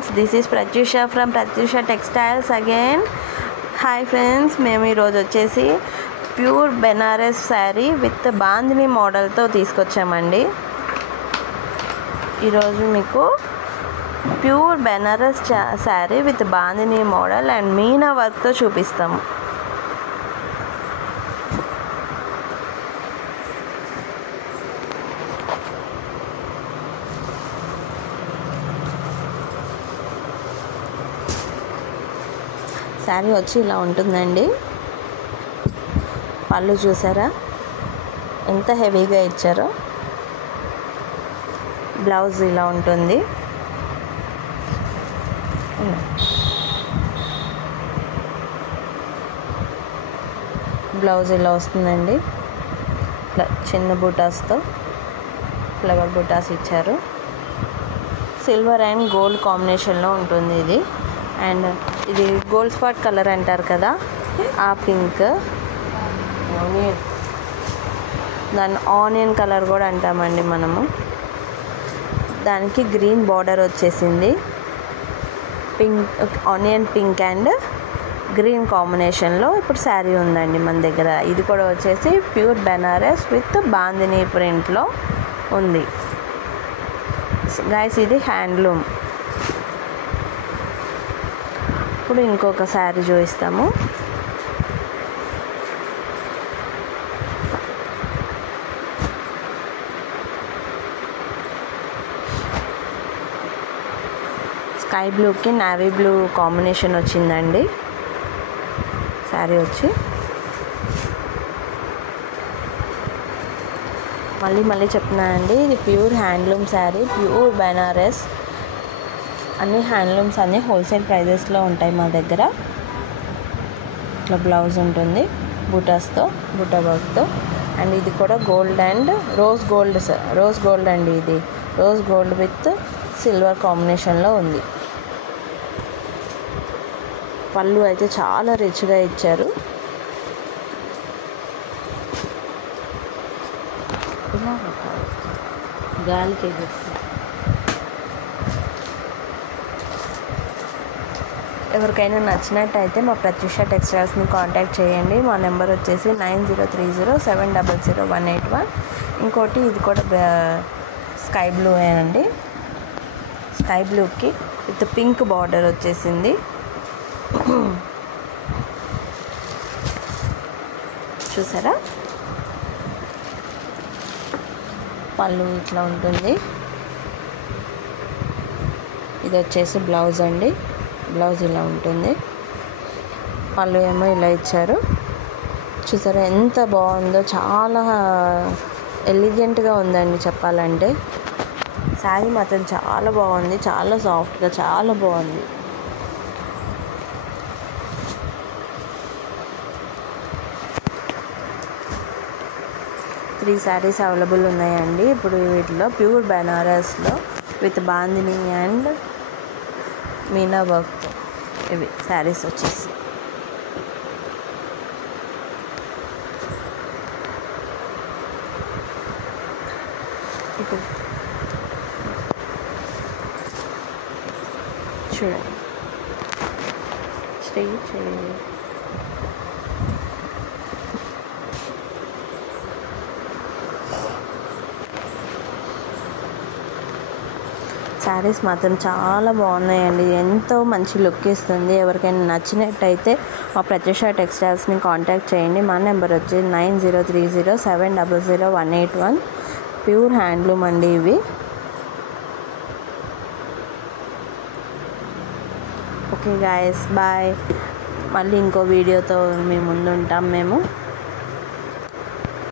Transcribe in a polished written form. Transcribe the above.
friends, this is Pratyusha from Pratyusha Textiles again. Hi friends, మేము ఈరోజు వచ్చేసి pure Banaras saree with bandhani మోడల్తో తీసుకొచ్చామండి. ఈరోజు మీకు pure Banaras saree with bandhani model and Meena వర్క్తో చూపిస్తాము. శారీ వచ్చి ఇలా ఉంటుందండి. పళ్ళు చూసారా ఎంత హెవీగా ఇచ్చారో. బ్లౌజ్ ఇలా ఉంటుంది. బ్లౌజ్ ఇలా వస్తుందండి. చిన్న బూటాస్తో ఫ్లవర్ బూటాస్ ఇచ్చారు. సిల్వర్ అండ్ గోల్డ్ కాంబినేషన్లో ఉంటుంది ఇది. అండ్ ఇది గోల్డ్ స్పాట్ కలర్ అంటారు కదా, ఆ పింక్, దాన్ని ఆనియన్ కలర్ కూడా అంటామండి మనము. దానికి గ్రీన్ బార్డర్ వచ్చేసింది. Pink, onion pink and green కాంబినేషన్లో ఇప్పుడు శారీ ఉందండి మన దగ్గర. ఇది కూడా వచ్చేసి ప్యూర్ బెనారస్ విత్ బాందిని ప్రింట్లో ఉంది గైస్. ఇది హ్యాండ్లూమ్. ఇప్పుడు ఇంకొక శారీ చూపిస్తాము. స్కై బ్లూకి నావీ బ్లూ కాంబినేషన్ వచ్చిందండి శారీ వచ్చి. మళ్ళీ చెప్తున్నానండి, ఇది pure handloom saree, pure Banaras. అన్ని హ్యాండ్లూమ్స్ అన్నీ హోల్సేల్ ప్రైజెస్లో ఉంటాయి మా దగ్గర. ఇట్లా బ్లౌజ్ ఉంటుంది బూటాస్తో, బూటా వర్క్తో. అండ్ ఇది కూడా గోల్డ్ అండ్ రోజ్ గోల్డ్ అండి. ఇది రోజ్ గోల్డ్ విత్ సిల్వర్ కాంబినేషన్లో ఉంది. పళ్ళు అయితే చాలా రిచ్గా ఇచ్చారు. ఇలా గాలికి ఎగురుతుంది. ఎవరికైనా నచ్చినట్టయితే మా ప్రత్యూష టెక్స్టైల్స్ని కాంటాక్ట్ చేయండి. మా నెంబర్ వచ్చేసి 9030700181. ఇంకోటి ఇది కూడా స్కై బ్లూ అండి. స్కై బ్లూకి విత్ పింక్ బార్డర్ వచ్చేసింది. చూసారా, పళ్ళు ఇట్లా ఉంటుంది. ఇది వచ్చేసి బ్లౌజ్ అండి. బ్లౌజ్ ఇలా ఉంటుంది. పళ్ళు ఏమో ఇలా ఇచ్చారు. చూసారా ఎంత బాగుందో, చాలా ఎలిగెంట్గా ఉందండి చెప్పాలంటే. శారీ మాత్రం చాలా బాగుంది, చాలా సాఫ్ట్గా, చాలా బాగుంది. త్రీ శారీస్ అవైలబుల్ ఉన్నాయండి ఇప్పుడు వీటిలో. ప్యూర్ బెనారస్లో విత్ బాందిని అండ్ మీనా వర్క్తో ఇవి శారీస్ వచ్చేసి. ఇప్పుడు చూడండి, స్ట్రెయిట్ చేయండి. శారీస్ మాత్రం చాలా బాగున్నాయండి. ఎంతో మంచి లుక్ ఇస్తుంది. ఎవరికైనా నచ్చినట్టయితే మా ప్రత్యూష టెక్స్టైల్స్ని కాంటాక్ట్ చేయండి. మా నెంబర్ వచ్చి 9030700181. ప్యూర్ హ్యాండ్లూమ్ అండి ఇవి. Okay guys, bye. మళ్ళీ ఇంకో వీడియోతో మీ ముందు ఉంటాం మేము.